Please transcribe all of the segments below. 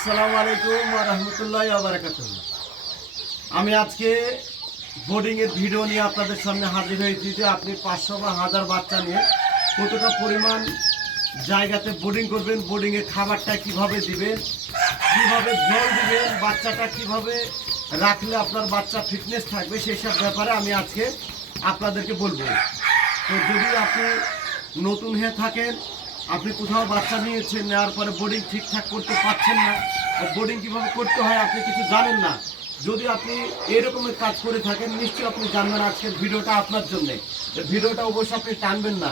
আসসালামু আলাইকুম ওয়া রাহমাতুল্লাহি ওয়া বারাকাতুহু। আমি আজকে বোর্ডিং এর ভিডিও নিয়ে আপনাদের সামনে হাজির হয়েছি যে আপনি 500 বা 1000 বাচ্চা নিয়ে কতটা পরিমাণ জায়গাতে বোর্ডিং করবেন, বোর্ডিং এর খাবারটা কিভাবে দিবেন, কিভাবে জল দিবেন, বাচ্চাটা কিভাবে রাখলে আপনার বাচ্চা ফিটনেস থাকবে সেই সব ব্যাপারে আমি আজকে আপনাদেরকে বলবো। তো যদি আপনি নতুন হয়ে থাকেন, আপনি কোথাও বাচ্চা নিয়েছেন, নেওয়ার পরে বোর্ডিং ঠিকঠাক করতে পারছেন না, বোর্ডিং কীভাবে করতে হয় আপনি কিছু জানেন না, যদি আপনি এরকমের কাজ করে থাকেন নিশ্চয়ই আপনি জানবেন আজকের ভিডিওটা আপনার জন্যে। ভিডিওটা অবশ্যই আপনি টানবেন না,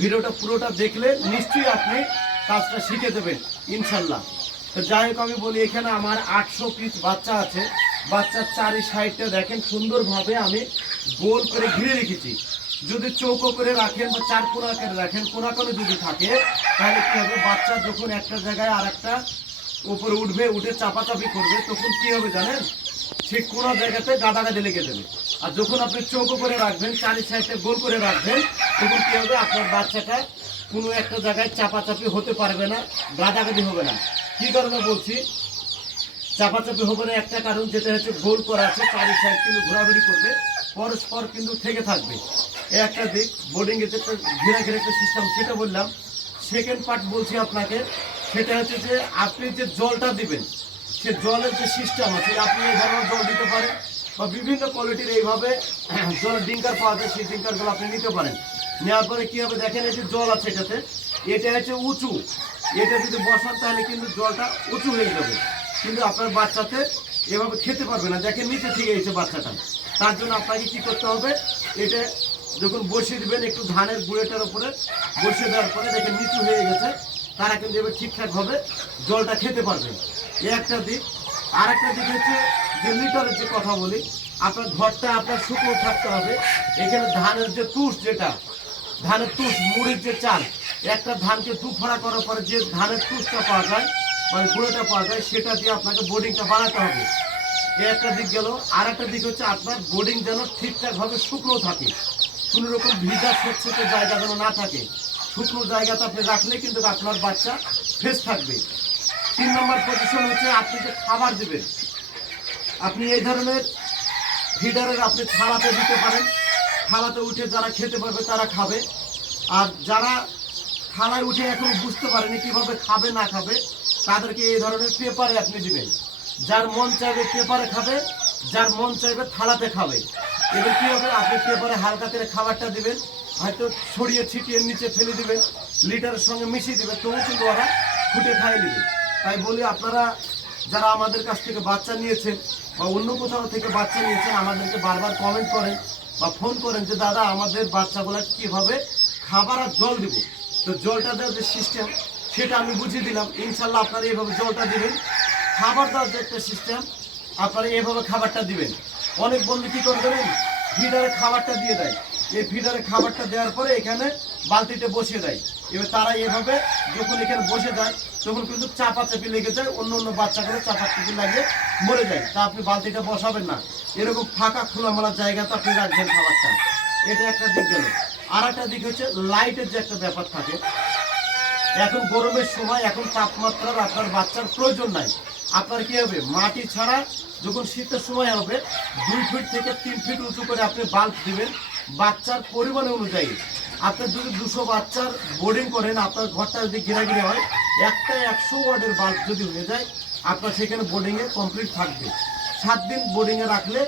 ভিডিওটা পুরোটা দেখলে নিশ্চয়ই আপনি কাজটা শিখে দেবেন ইনশাল্লাহ। তো যাই হোক, আমি বলি এখানে আমার 800 পিস বাচ্চা আছে। বাচ্চার চারি সাইডটা দেখেন সুন্দরভাবে আমি গোল করে ঘিরে রেখেছি। যদি চৌকো করে রাখেন বা চার কোনা করে রাখেন, কোনা কোনা যদি থাকে তাহলে কী হবে, বাচ্চা যখন একটা জায়গায় আর একটা উপরে উঠবে, উঠে চাপাচাপি করবে, তখন কী হবে জানেন, সে কোনো জায়গাতে গাদাগাদি লেগে দেবে। আর যখন আপনি চৌকো করে রাখবেন, চারি সাইডটা গোল করে রাখবেন, তখন কী হবে, আপনার বাচ্চাটা কোনো একটা জায়গায় চাপাচাপি হতে পারবে না, গাদাগাদি হবে না। কী কারণে বলছি চাপাচাপি হবে না, একটা কারণ যেটা হচ্ছে গোল করা আছে, চারি সাইড কিন্তু ঘোরাঘুরি করবে, পরস্পর কিন্তু থেকে থাকবে। এই একটা দিক। বোর্ডিংয়ে যে ঘিরে ঘিরে একটা সিস্টেম সেটা বললাম। সেকেন্ড পার্ট বলছি আপনাকে, সেটা হচ্ছে যে আপনি যে জলটা দিবেন, সে জলের যে সিস্টেম আছে, আপনি এই ধরনের জল দিতে পারেন বা বিভিন্ন কোয়ালিটির এইভাবে জল ড্রিঙ্কার পাওয়া যায়, সেই ড্রিঙ্কারগুলো আপনি নিতে পারেন। নেওয়ার পরে কী হবে দেখেন, এই যে জল আছে এটাতে, এটা হচ্ছে উঁচু, এটা যদি বসান তাহলে কিন্তু জলটা উঁচু হয়ে যাবে, কিন্তু আপনার বাচ্চাতে এভাবে খেতে পারবে না। দেখেন নিচে থেকে গেছে বাচ্চাটা। তার জন্য আপনাকে কি করতে হবে, এটা যখন বসিয়ে দেবেন একটু ধানের গুঁড়েটার উপরে বসিয়ে দেওয়ার পরে দেখেন নিচু হয়ে গেছে, তারা কিন্তু এবার ঠিকঠাকভাবে জলটা খেতে পারবে। এই একটা দিক। আর একটা দিক হচ্ছে যে লিটারের যে কথা বলি, আপনার ঘরটা আপনার শুকনো থাকতে হবে। এখানে ধানের যে তুষ, যেটা ধানের তুষ, মুড়ির যে চাল, একটা ধানকে দু ফোড়া করার পরে যে ধানের তুষটা পাওয়া যায় বা গুঁড়োটা পাওয়া যায়, সেটা দিয়ে আপনাকে বোর্ডিংটা বানাতে হবে। এই একটা দিক গেল। আর একটা দিক হচ্ছে আপনার বোর্ডিং যেন ঠিকঠাকভাবে শুকনো থাকে, কোনো রকম ভিজা স্বচ্ছতে জায়গা যেন না থাকে। শুকনো জায়গাতে আপনি রাখলে কিন্তু আপনার বাচ্চা ফ্রেশ থাকবে। 3 নম্বর পজিশন হচ্ছে আপনি যে খাবার দেবেন, আপনি এই ধরনের ফিডারের আপনি থালাতে দিতে পারেন। থালাতে উঠে যারা খেতে পারবে তারা খাবে। আর যারা থালায় উঠে এখন বুঝতে পারেনি কীভাবে খাবে না খাবে, তাদেরকে এই ধরনের পেপারে আপনি দিবেন। যার মন চাইবে পেপারে খাবে, যার মন চাইবে থালাতে খাবে। এবার কী হবে, আপনি পেপারে হালকা করে খাবারটা দিবেন, হয়তো ছড়িয়ে ছিটিয়ে নিচে ফেলে দিবেন, লিটারের সঙ্গে মিশিয়ে দেবেন, তবু কিন্তু ওরা ফুটে খাইয়ে নেবে। তাই বলি, আপনারা যারা আমাদের কাছ থেকে বাচ্চা নিয়েছেন বা অন্য কোথাও থেকে বাচ্চা নিয়েছেন, আমাদেরকে বারবার কমেন্ট করেন বা ফোন করেন যে দাদা আমাদের বাচ্চাগুলো কীভাবে খাবার আর জল দেবো। তো জলটা দেওয়ার যে সিস্টেম সেটা আমি বুঝিয়ে দিলাম। ইনশাল্লাহ আপনারা এইভাবে জলটা দিবেন। খাবার দেওয়ার যে একটা সিস্টেম, আপনারা এইভাবে খাবারটা দিবেন। অনেক বন্ধু কী করে দেবেন, ফিডারে খাবারটা দিয়ে দেয়। এই ফিডারে খাবারটা দেওয়ার পরে এখানে বালতিতে বসিয়ে দেয়। এবার তারা এভাবে যখন এখানে বসে যায়, তখন কিন্তু চাপাচাপি লেগে যায়, অন্য অন্য বাচ্চাগুলো চাপাচাপি লাগে মরে যায়। তা আপনি বালতিটা বসাবেন না, এরকম ফাঁকা খোলামেলা জায়গাতে আপনি রাখবেন খাবারটা। এটা একটা দিক গেল। আর একটা দিক হচ্ছে লাইটের যে একটা ব্যাপার থাকে। এখন গরমের সময়, এখন তাপমাত্রার আপনার বাচ্চার প্রয়োজন নাই। আপনার কি হবে, মাটি ছাড়া যখন শীতের সময় হবে 2 ফিট থেকে 3 ফিট উঁচু করে আপনি বাল্ব দিবেন বাচ্চার পরিমাণ অনুযায়ী। আপনি যদি 200 বাচ্চার বোর্ডিং করেন, আপনার ঘরটা যদি ঘেরাঘিরে হয়, একটা 100 ওয়াটের বাল্ব যদি হয়ে যায়, আপনার সেখানে বোর্ডিংয়ে কমপ্লিট থাকবে। 7 দিন বোর্ডিংয়ে রাখলে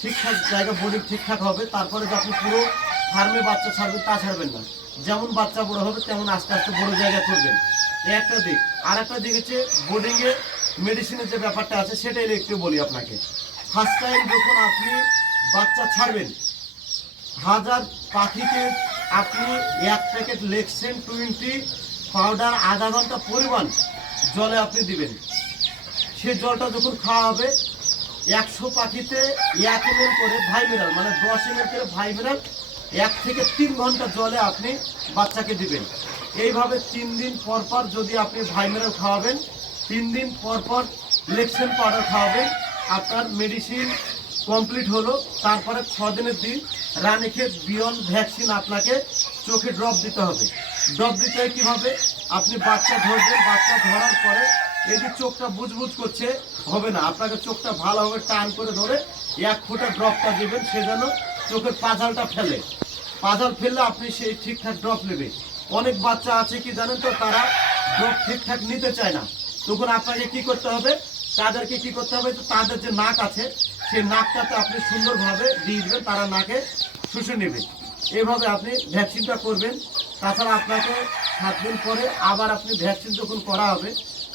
ঠিকঠাক জায়গা বোর্ডিং ঠিকঠাক হবে। তারপরে যে আপনি পুরো ফার্মে বাচ্চা ছাড়বেন তা ছাড়বেন না, যেমন বাচ্চা বড় হবে তেমন আস্তে আস্তে বড় জায়গা করবেন। এই একটা দিক। আর একটা দিক হচ্ছে বোর্ডিংয়ে মেডিসিনের যে ব্যাপারটা আছে, সেটাই একটু বলি আপনাকে। ফার্স্ট টাইম যখন আপনি বাচ্চা ছাড়বেন, 1000 পাখিকে আপনি 1 প্যাকেট লেক্সেন 20 পাউডার আধা ঘন্টা পরিমাণ জলে আপনি দিবেন। সে জলটা যখন খাওয়া হবে, 100 পাখিতে 1 ml করে ভাইমিনাল, মানে 10 ml করে ভাইমিনাল 1 থেকে 3 ঘন্টা জলে আপনি বাচ্চাকে দিবেন। এইভাবে 3 দিন পর পর যদি আপনি ভাইমিনাল খাওয়াবেন, 3 দিন পর পর লেক্সেন পাউডার খাওয়াবেন, আপনার মেডিসিন কমপ্লিট হলো। তারপরে 6 দিনের দিন রানীক্ষেত বিয়ন্ড ভ্যাকসিন আপনাকে চোখে ড্রপ দিতে হবে। ড্রপ দিতে হয় কীভাবে, আপনি বাচ্চা ধরবেন, বাচ্চা ধরার পরে এই যে চোখটা বুজবুজ করছে হবে না, আপনাকে চোখটা ভালোভাবে টান করে ধরে 1 ফোঁটা ড্রপটা দেবেন, সে যেন চোখের পাজালটা ফেলে। পাজাল ফেললে আপনি সেই ঠিকঠাক ড্রপ নেবে। অনেক বাচ্চা আছে কি জানেন তো, তারা ড্রপ ঠিকঠাক নিতে চায় না। তখন আপনাকে কি করতে হবে, তাদেরকে কি করতে হবে, তাদের যে নাক আছে সেই নাকটাতে আপনি সুন্দরভাবে দিয়ে দেবেন, তারা নাকে শুষে নেবে। এভাবে আপনি ভ্যাকসিনটা করবেন। তাছাড়া আপনাকে 7 দিন পরে আবার আপনি ভ্যাকসিন যখন করা হবে,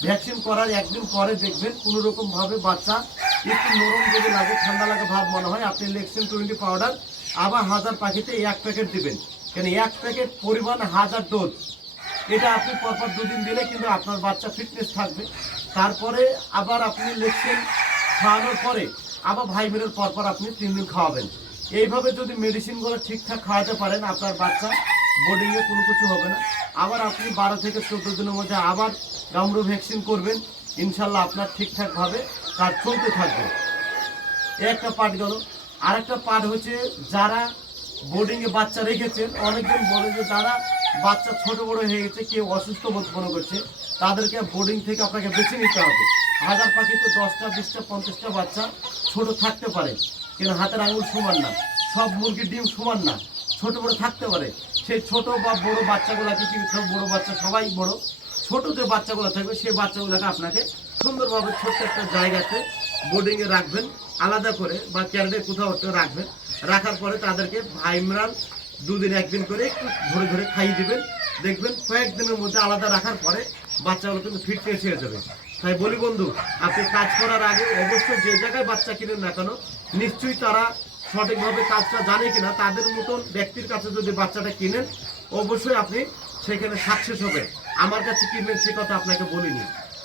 ভ্যাকসিন করার 1 দিন পরে দেখবেন কোনো রকমভাবে বাচ্চা একটু নরম যদি লাগে, ঠান্ডা লাগে ভাব মনে হয়, আপনি লেক্সিন 20 পাউডার আবার 1000 পাখিতে 1 প্যাকেট দিবেন। কেন 1 প্যাকেট পরিমাণ 1000 ডোজ। এটা আপনি পরপর 2 দিন দিলে কিন্তু আপনার বাচ্চা ফিটনেস থাকবে। তারপরে আবার আপনি লেক্সিন খাওয়ানোর পরে আবার ভাইমিনের পরপর আপনি 3 দিন খাওয়াবেন। এইভাবে যদি মেডিসিনগুলো ঠিকঠাক খাওয়াতে পারেন, আপনার বাচ্চা বোর্ডিংয়ে কোনো কিছু হবে না। আবার আপনি 12 থেকে 14 দিনের মধ্যে আবার গামরু ভ্যাকসিন করবেন, ইনশাল্লাহ আপনার ঠিকঠাকভাবে কাজ চলতে থাকবে। একটা পার্ট গেল। আরেকটা পার্ট হচ্ছে, যারা বোর্ডিংয়ে বাচ্চা রেখেছেন, অনেকজন বলে যে তারা বাচ্চা ছোট বড় হয়ে গেছে, কেউ অসুস্থ বোধ মনে করছে, তাদেরকে বোর্ডিং থেকে আপনাকে বেছে নিতে হবে। 1000 পাখিতে 10টা 20টা 50টা বাচ্চা ছোট থাকতে পারে, কিন্তু হাতের আঙুল সমান না, সব মুরগির ডিম সমান না, ছোট বড় থাকতে পারে। সেই ছোট বা বড় বাচ্চাগুলোকে কি সব বড় বাচ্চা সবাই বড়, ছোট যে বাচ্চাগুলো থাকবে সেই বাচ্চাগুলোকে আপনাকে সুন্দরভাবে ছোট্ট একটা জায়গাতে বোর্ডিংয়ে রাখবেন, আলাদা করে বা ক্যারেটে কোথাও একটা রাখবেন। রাখার পরে তাদেরকে ভাইমিনাল 2 দিন 1 দিন করে একটু ধরে ধরে খাইয়ে দিবেন। দেখবেন কয়েকদিনের মধ্যে আলাদা রাখার পরে বাচ্চাগুলো কিন্তু ফিটনেস হয়ে যাবে। তাই বলি বন্ধু, আপনি কাজ করার আগে অবশ্যই যে জায়গায় বাচ্চা কিনেন না কেন, নিশ্চয়ই তারা সঠিকভাবে কাজটা জানে কিনা, তাদের মতন ব্যক্তির কাছে যদি বাচ্চাটা কিনেন, অবশ্যই আপনি সেখানে সাকসেস হবে। আমার কাছে কিনবেন সে কথা আপনাকে বলিনি।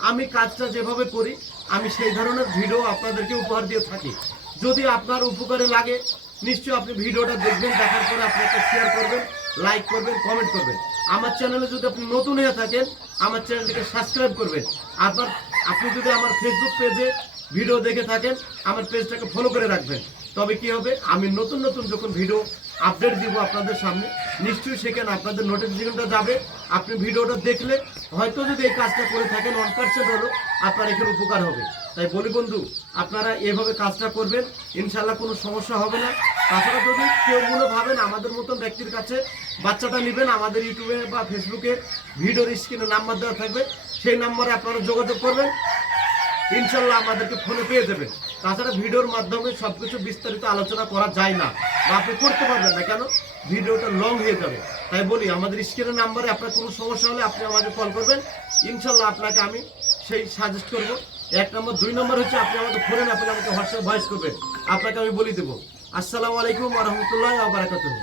আমি কাজটা যেভাবে করি, আমি সেই ধরনের ভিডিও আপনাদেরকে উপহার দিয়ে থাকি। যদি আপনার উপকারে লাগে, নিশ্চয়ই আপনি ভিডিওটা দেখবেন, দেখার পরে আপনি একটা শেয়ার করবেন, লাইক করবেন, কমেন্ট করবেন। আমার চ্যানেলে যদি আপনি নতুন হয়ে থাকেন, আমার চ্যানেলটিকে সাবস্ক্রাইব করবেন। আবার আপনি যদি আমার ফেসবুক পেজে ভিডিও দেখে থাকেন, আমার পেজটাকে ফলো করে রাখবেন। তবে কি হবে, আমি নতুন নতুন যখন ভিডিও আপডেট দিব আপনাদের সামনে, নিশ্চয়ই সেখানে আপনাদের নোটিফিকেশনটা যাবে। আপনি ভিডিওটা দেখলে হয়তো যদি এই কাজটা করে থাকেন 1% হলো আপনার এখানে উপকার হবে। তাই বলি বন্ধু, আপনারা এভাবে কাজটা করবেন, ইনশাল্লাহ কোনো সমস্যা হবে না। তাছাড়া যদি কেউ মনে ভাবেন আমাদের মতন ব্যক্তির কাছে বাচ্চাটা নেবেন, আমাদের ইউটিউবে বা ফেসবুকে ভিডিওর স্ক্রিনে নাম্বার দেওয়া থাকবে, সেই নাম্বারে আপনারা যোগাযোগ করবেন, ইনশাল্লাহ আমাদেরকে ফোনে পেয়ে যাবেন। তাছাড়া ভিডিওর মাধ্যমে সবকিছু বিস্তারিত আলোচনা করা যায় না, বা আপনি করতে পারবেন না, কেন ভিডিওটা লং হয়ে যাবে। তাই বলি, আমাদের স্ক্রিনের নাম্বারে আপনার কোনো সমস্যা হলে আপনি আমাকে কল করবেন, ইনশাল্লাহ আপনাকে আমি সেই সাজেস্ট করব। 1 নম্বর। 2 নম্বর হচ্ছে, আপনি আমাকে ফোনে না পেলে আমাকে হোয়াটসঅ্যাপ ভয়েস করবেন, আপনাকে আমি বলে দেবো। আসসালামু আলাইকুম ওয়া রাহমাতুল্লাহি ওয়া বারাকাতুহু।